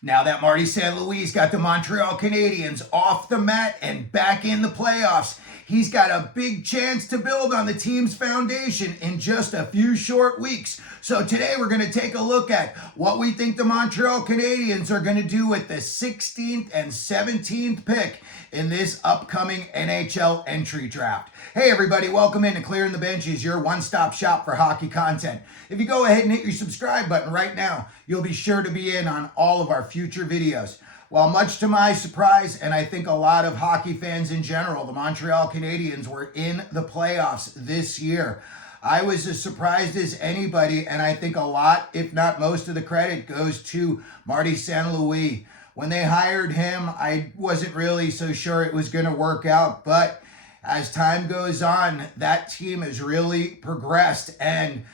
Now that Marty St. got the Montreal Canadiens off the mat and back in the playoffs, he's got a big chance to build on the team's foundation in just a few short weeks. So today we're going to take a look at what we think the Montreal Canadiens are going to do with the 16th and 17th pick in this upcoming NHL entry draft. Hey everybody, welcome in to Clearing the Benches, your one-stop shop for hockey content. If you go ahead and hit your subscribe button right now, you'll be sure to be in on all of our future videos. Well, much to my surprise, and I think a lot of hockey fans in general, the Montreal Canadiens were in the playoffs this year. I was as surprised as anybody, and I think a lot, if not most of the credit, goes to Marty St. When they hired him, I wasn't really so sure it was going to work out, but as time goes on, that team has really progressed. And,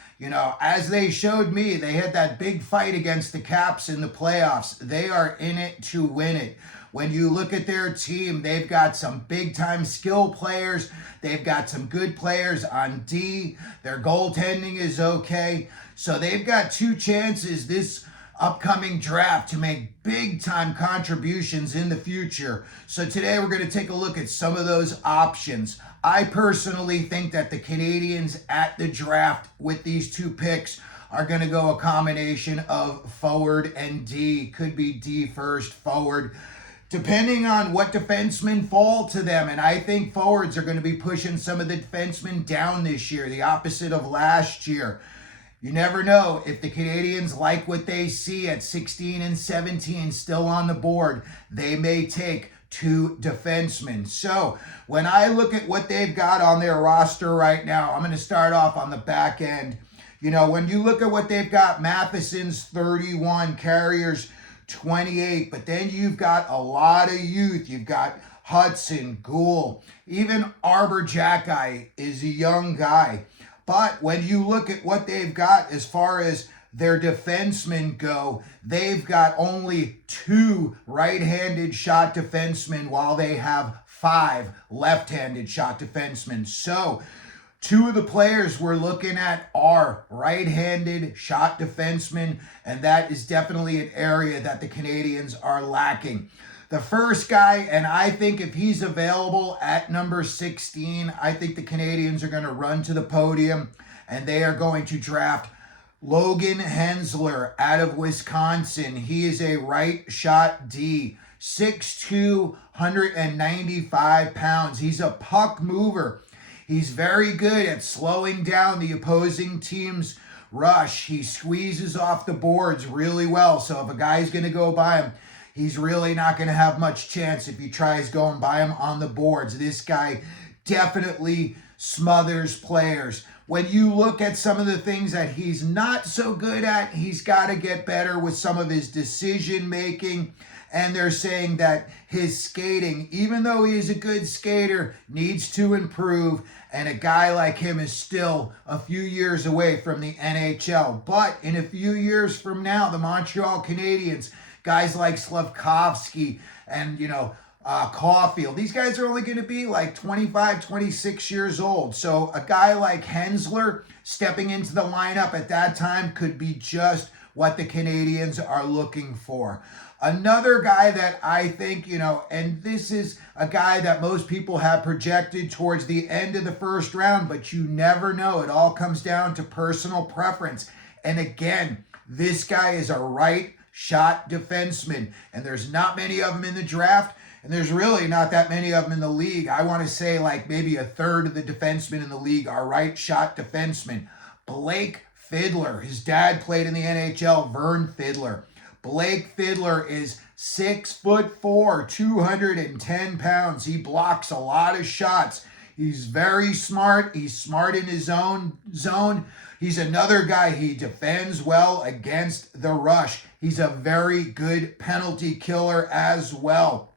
as they showed me, they had that big fight against the Caps in the playoffs. They are in it to win it. When you look at their team, they've got some big-time skill players. They've got some good players on D. Their goaltending is okay. So they've got two chances this upcoming draft to make big-time contributions in the future. So today we're going to take a look at some of those options. I personally think that the Canadiens at the draft with these two picks are going to go a combination of forward and D. Could be D first, forward, depending on what defensemen fall to them. And I think forwards are going to be pushing some of the defensemen down this year, the opposite of last year. You never know if the Canadiens like what they see at 16 and 17 still on the board. They may take two defensemen. So when I look at what they've got on their roster right now, I'm going to start off on the back end. When you look at what they've got, Matheson's 31, Carrier's 28, but then you've got a lot of youth. You've got Hudson, Gould, even Arbor Jacki is a young guy. But when you look at what they've got as far as their defensemen go, they've got only two right-handed shot defensemen while they have five left-handed shot defensemen. So two of the players we're looking at are right-handed shot defensemen, and that is definitely an area that the Canadiens are lacking. The first guy, and I think if he's available at number 16, I think the Canadiens are going to run to the podium and they are going to draft Logan Hensler out of Wisconsin. He is a right shot D, 6'2", 195 pounds. He's a puck mover. He's very good at slowing down the opposing team's rush. He squeezes off the boards really well. So if a guy's going to go by him, he's really not going to have much chance if he tries going by him on the boards. This guy definitely smothers players. When you look at some of the things that he's not so good at, he's got to get better with some of his decision making. And they're saying that his skating, even though he is a good skater, needs to improve. And a guy like him is still a few years away from the NHL. But in a few years from now, the Montreal Canadiens, guys like Slavkovsky and, Caulfield, these guys are only going to be like 25, 26 years old. So a guy like Hensler stepping into the lineup at that time could be just what the Canadiens are looking for. Another guy that I think, and this is a guy that most people have projected towards the end of the first round, but you never know. It all comes down to personal preference. And again, this guy is a right shot defenseman, and there's not many of them in the draft, and there's really not that many of them in the league. I want to say like maybe a third of the defensemen in the league are right shot defensemen. Blake Fiddler, his dad played in the NHL, Vern Fiddler. Blake Fiddler is 6'4", 210 pounds. He blocks a lot of shots. He's very smart. He's smart in his own zone. He's another guy. He defends well against the rush. He's a very good penalty killer as well.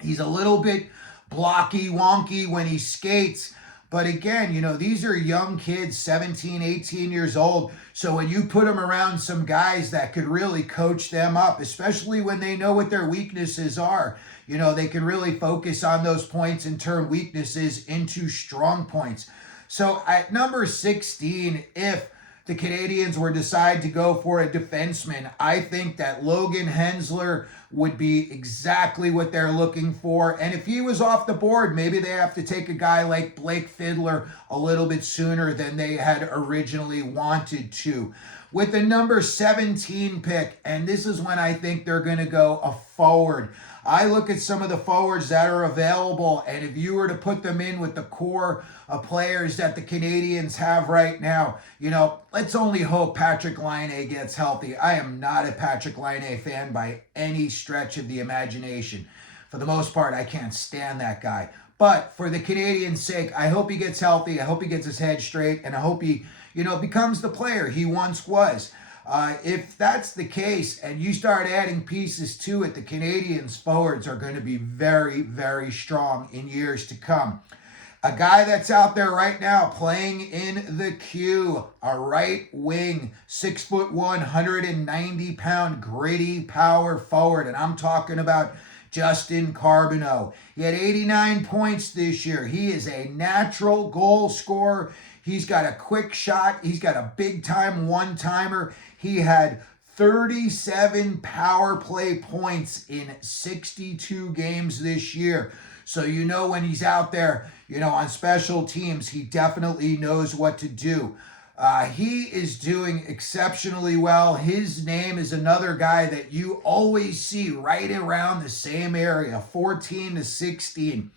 He's a little bit blocky, wonky when he skates. But again, these are young kids, 17, 18 years old. So when you put them around some guys that could really coach them up, especially when they know what their weaknesses are, they can really focus on those points and turn weaknesses into strong points. So at number 16, if the Canadiens were decide to go for a defenseman, I think that Logan Hensler would be exactly what they're looking for. And if he was off the board, maybe they have to take a guy like Blake Fiddler a little bit sooner than they had originally wanted to. With the number 17 pick, and this is when I think they're going to go a forward. I look at some of the forwards that are available, and if you were to put them in with the core of players that the Canadiens have right now, let's only hope Patrick Laine gets healthy. I am not a Patrick Laine fan by any stretch of the imagination. For the most part, I can't stand that guy. But for the Canadiens' sake, I hope he gets healthy. I hope he gets his head straight, and I hope he, becomes the player he once was. If that's the case and you start adding pieces to it, the Canadiens forwards are going to be very, very strong in years to come. A guy that's out there right now playing in the queue, a right wing, 6'1", 190-pound gritty power forward, and I'm talking about Justine Carboneau. He had 89 points this year. He is a natural goal scorer. He's got a quick shot. He's got a big-time one-timer. He had 37 power play points in 62 games this year. So when he's out there, on special teams, he definitely knows what to do. He is doing exceptionally well. His name is another guy that you always see right around the same area, 14 to 16.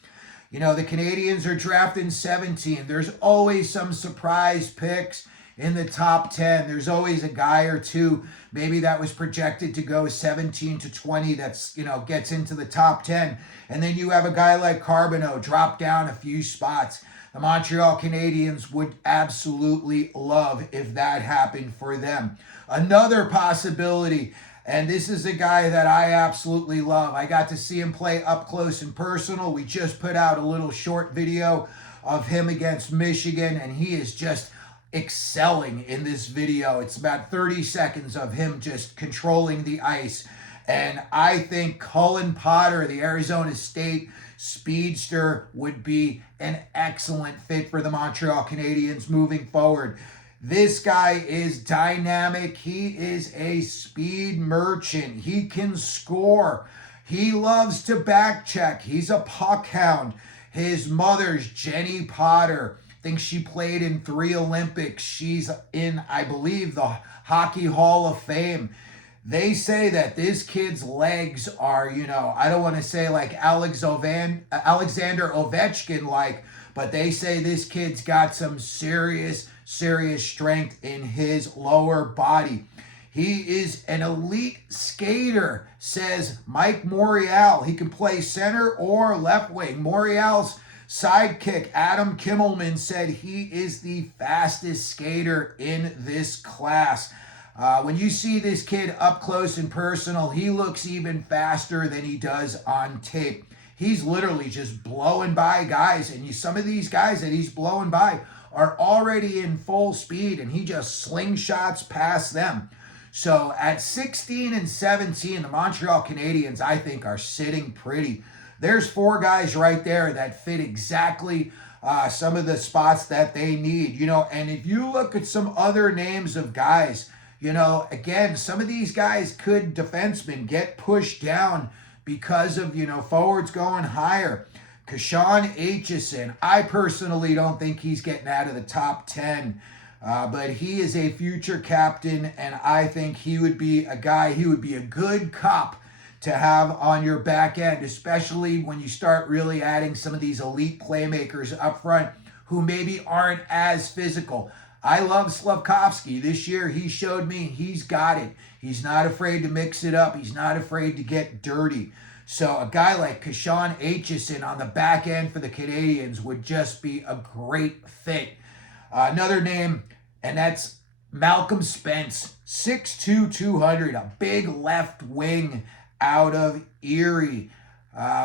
The Canadiens are drafting 17. There's always some surprise picks in the top 10. There's always a guy or two, maybe that was projected to go 17 to 20 that's, gets into the top 10. And then you have a guy like Carboneau drop down a few spots. The Montreal Canadiens would absolutely love if that happened for them. Another possibility, and this is a guy that I absolutely love. I got to see him play up close and personal. We just put out a little short video of him against Michigan, and he is just excelling in this video. It's about 30 seconds of him just controlling the ice. And I think Cullen Potter, the Arizona State speedster, would be an excellent fit for the Montreal Canadiens moving forward. This guy is dynamic. He is a speed merchant. He can score. He loves to back check. He's a puck hound. His mother's Jenny Potter. I think she played in 3 Olympics. She's in, I believe, the Hockey Hall of Fame. They say that this kid's legs are, I don't want to say like Alexander Ovechkin-like, but they say this kid's got some serious strength in his lower body. He is an elite skater, says Mike Montreal. He can play center or left wing. Montreal's sidekick, Adam Kimmelman, said he is the fastest skater in this class. When you see this kid up close and personal, he looks even faster than he does on tape. He's literally just blowing by guys, and some of these guys that he's blowing by are already in full speed, and he just slingshots past them. So at 16 and 17, the Montreal Canadiens, I think, are sitting pretty. There's 4 guys right there that fit exactly some of the spots that they need, and if you look at some other names of guys, again, some of these guys could, defensemen, get pushed down because of, forwards going higher. Kashawn Aitchison, I personally don't think he's getting out of the top 10, but he is a future captain, and I think he would be a guy, he would be a good cop to have on your back end, especially when you start really adding some of these elite playmakers up front who maybe aren't as physical. I love Slavkovsky. This year, he showed me he's got it. He's not afraid to mix it up. He's not afraid to get dirty. So a guy like Kashawn Aitchison on the back end for the Canadiens would just be a great fit. Another name, and that's Malcolm Spence, 6'2", 200, a big left wing out of Erie.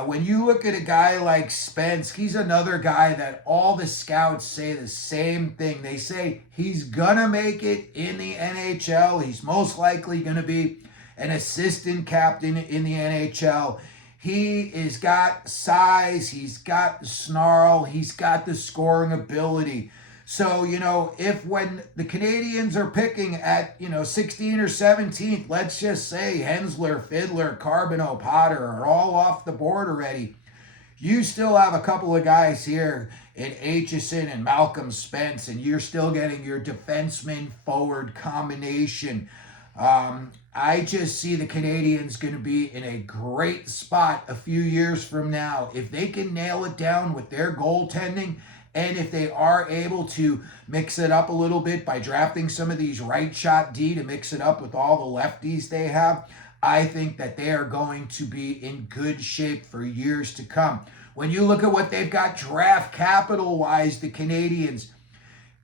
When you look at a guy like Spence, he's another guy that all the scouts say the same thing. They say he's gonna make it in the NHL. He's most likely gonna be an assistant captain in the NHL. He has got size, he's got the snarl, he's got the scoring ability. So, if when the Canadiens are picking at, 16 or 17th, let's just say Hensler, Fiddler, Carboneau, Potter are all off the board already. You still have a couple of guys here in Aitchison and Malcolm Spence, and you're still getting your defenseman forward combination. I just see the Canadiens going to be in a great spot a few years from now. If they can nail it down with their goaltending, and if they are able to mix it up a little bit by drafting some of these right shot D to mix it up with all the lefties they have, I think that they are going to be in good shape for years to come. When you look at what they've got draft capital-wise, the Canadiens,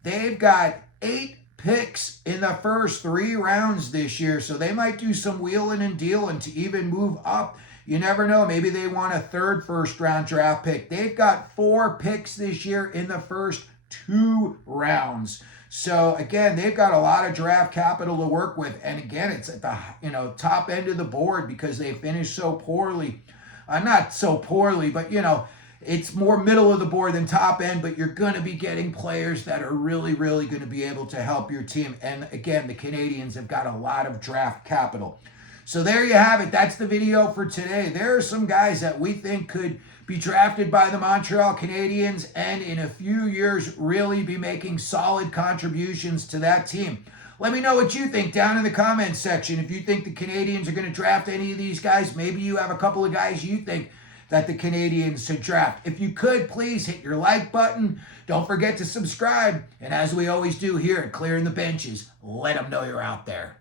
they've got 8 picks in the first 3 rounds this year, so they might do some wheeling and dealing to even move up. You never know. Maybe they want a 3rd first-round draft pick. They've got 4 picks this year in the first 2 rounds. So, again, they've got a lot of draft capital to work with. And, again, it's at the top end of the board because they finished so poorly. Not so poorly, but, it's more middle of the board than top end, but you're going to be getting players that are really, really going to be able to help your team. And, again, the Canadiens have got a lot of draft capital. So there you have it. That's the video for today. There are some guys that we think could be drafted by the Montreal Canadiens and in a few years really be making solid contributions to that team. Let me know what you think down in the comments section. If you think the Canadiens are going to draft any of these guys, maybe you have a couple of guys you think that the Canadiens should draft. If you could, please hit your like button. Don't forget to subscribe. And as we always do here at Clearing the Benches, let them know you're out there.